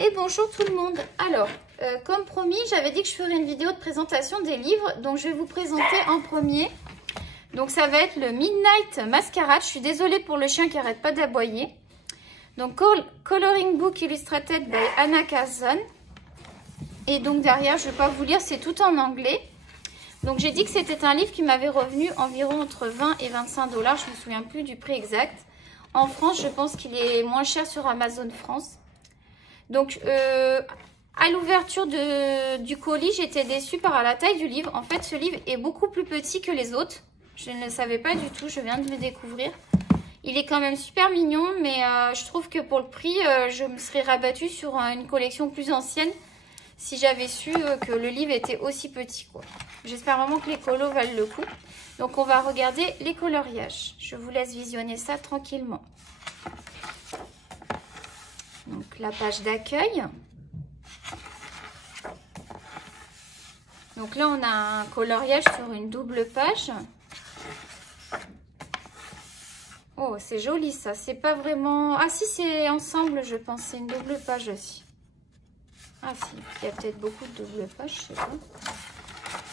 Et bonjour tout le monde. Alors, comme promis, j'avais dit que je ferais une vidéo de présentation des livres. Donc, je vais vous présenter en premier. Donc, ça va être le Midnight Masquerade. Je suis désolée pour le chien qui n'arrête pas d'aboyer. Donc, Coloring Book Illustrated by Anna Carlson. Et donc, derrière, je ne vais pas vous lire, c'est tout en anglais. Donc, j'ai dit que c'était un livre qui m'avait revenu environ entre 20 et 25 $. Je ne me souviens plus du prix exact. En France, je pense qu'il est moins cher sur Amazon France. Donc, à l'ouverture du colis, j'étais déçue par la taille du livre. En fait, ce livre est beaucoup plus petit que les autres. Je ne le savais pas du tout, je viens de le découvrir. Il est quand même super mignon, mais je trouve que pour le prix, je me serais rabattue sur une collection plus ancienne si j'avais su que le livre était aussi petit, quoi. J'espère vraiment que les colos valent le coup. Donc, on va regarder les coloriages. Je vous laisse visionner ça tranquillement. Donc, la page d'accueil. Donc là, on a un coloriage sur une double page. Oh, c'est joli ça. C'est pas vraiment... Ah si, c'est ensemble, je pense. C'est une double page aussi. Ah si, il y a peut-être beaucoup de double pages, je sais pas.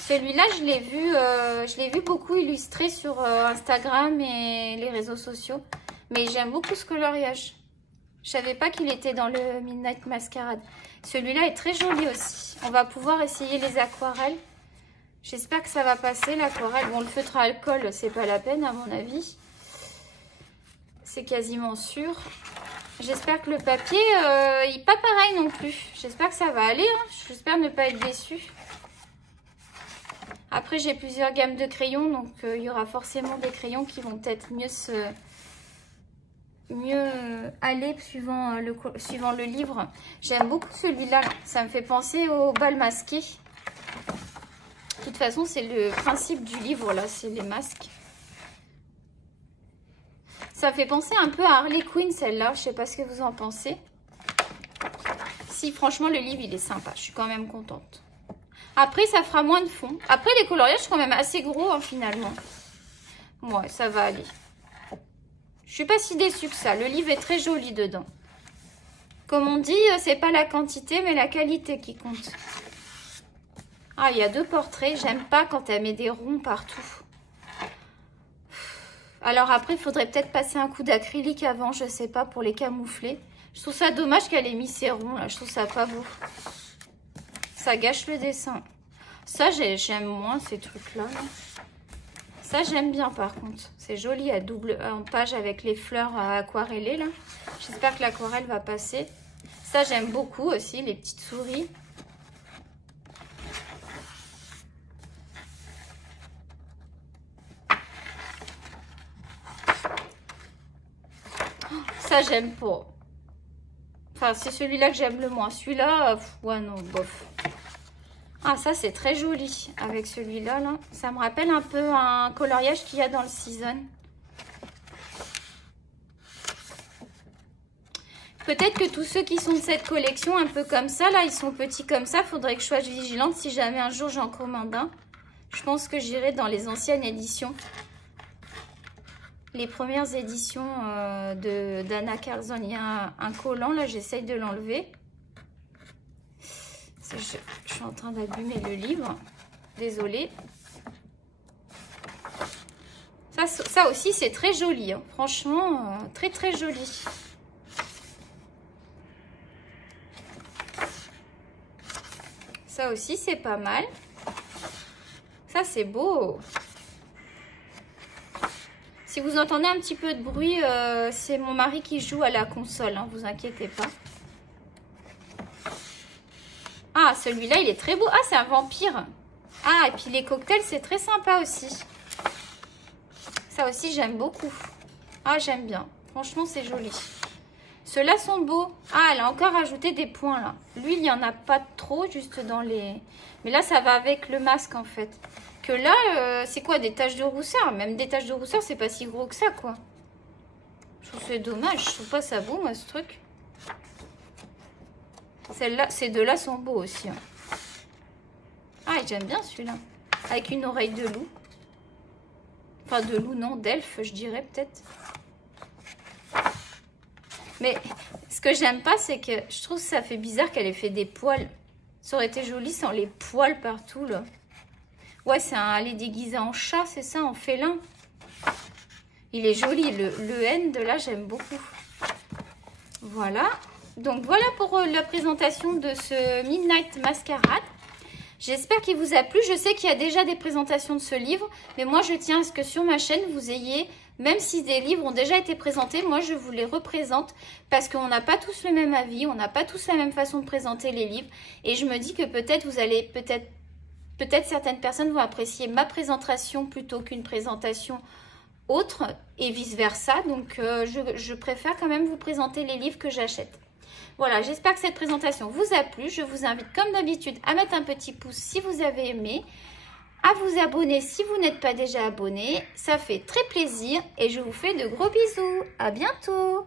Celui-là, je l'ai vu beaucoup illustré sur Instagram et les réseaux sociaux. Mais j'aime beaucoup ce coloriage. Je savais pas qu'il était dans le Midnight Masquerade. Celui-là est très joli aussi. On va pouvoir essayer les aquarelles. J'espère que ça va passer l'aquarelle. Bon, le feutre à alcool, c'est pas la peine à mon avis. C'est quasiment sûr. J'espère que le papier, il n'est pas pareil non plus. J'espère que ça va aller. Hein. J'espère ne pas être déçue. Après, j'ai plusieurs gammes de crayons. Donc, il y aura forcément des crayons qui vont peut-être mieux aller suivant le livre. J'aime beaucoup celui-là. Ça me fait penser au bal masqué. De toute façon, c'est le principe du livre, là. C'est les masques. Ça fait penser un peu à Harley Quinn, celle-là. Je sais pas ce que vous en pensez. Si, franchement, le livre, il est sympa. Je suis quand même contente. Après, ça fera moins de fond. Après, les coloriages sont quand même assez gros, hein, finalement. Ouais, ça va aller. Je suis pas si déçue que ça. Le livre est très joli dedans. Comme on dit, c'est pas la quantité, mais la qualité qui compte. Ah, il y a deux portraits. J'aime pas quand elle met des ronds partout. Alors après, il faudrait peut-être passer un coup d'acrylique avant, je sais pas, pour les camoufler. Je trouve ça dommage qu'elle ait mis ces ronds, là. Je trouve ça pas beau. Ça gâche le dessin. Ça, j'aime moins ces trucs-là. Ça, j'aime bien par contre. C'est joli à double en page avec les fleurs aquarellées là. J'espère que l'aquarelle va passer. Ça, j'aime beaucoup aussi, les petites souris. Oh, ça, j'aime pas. Enfin, c'est celui-là que j'aime le moins. Celui-là, ouais, non, bof. Ah, ça, c'est très joli avec celui-là, là. Ça me rappelle un peu un coloriage qu'il y a dans le Season. Peut-être que tous ceux qui sont de cette collection, un peu comme ça, là, ils sont petits comme ça. Faudrait que je sois vigilante si jamais un jour j'en commande un. Je pense que j'irai dans les anciennes éditions. Les premières éditions d'Anna Carlson. Il y a un collant, là, j'essaye de l'enlever. Je suis en train d'abîmer le livre. Désolée. Ça aussi, c'est très joli. Hein. Franchement, très très joli. Ça aussi, c'est pas mal. Ça, c'est beau. Si vous entendez un petit peu de bruit, c'est mon mari qui joue à la console. Hein, vous inquiétez pas. Ah, celui-là, il est très beau. Ah, c'est un vampire. Ah, et puis les cocktails, c'est très sympa aussi. Ça aussi, j'aime beaucoup. Ah, j'aime bien. Franchement, c'est joli. Ceux-là sont beaux. Ah, elle a encore ajouté des points, là. Lui, il n'y en a pas trop, juste dans les... Mais là, ça va avec le masque, en fait. Que là, c'est quoi, des taches de rousseur? Même des taches de rousseur, c'est pas si gros que ça, quoi. Je trouve c'est dommage. Je trouve pas ça beau, moi, ce truc. Celle-là, ces deux-là sont beaux aussi. Hein. Ah, j'aime bien celui-là. Avec une oreille de loup. Enfin, de loup, non, d'elfe, je dirais peut-être. Mais ce que j'aime pas, c'est que je trouve que ça fait bizarre qu'elle ait fait des poils. Ça aurait été joli sans les poils partout, là. Ouais, elle est déguisée en chat, c'est ça, en félin. Il est joli, le N de là, j'aime beaucoup. Voilà. Donc, voilà pour la présentation de ce Midnight Masquerade. J'espère qu'il vous a plu. Je sais qu'il y a déjà des présentations de ce livre, mais moi, je tiens à ce que sur ma chaîne, vous ayez, même si des livres ont déjà été présentés, moi, je vous les représente parce qu'on n'a pas tous le même avis, on n'a pas tous la même façon de présenter les livres. Et je me dis que peut-être vous allez, peut-être certaines personnes vont apprécier ma présentation plutôt qu'une présentation autre et vice-versa. Donc, je préfère quand même vous présenter les livres que j'achète. Voilà, j'espère que cette présentation vous a plu. Je vous invite comme d'habitude à mettre un petit pouce si vous avez aimé, à vous abonner si vous n'êtes pas déjà abonné. Ça fait très plaisir et je vous fais de gros bisous. À bientôt!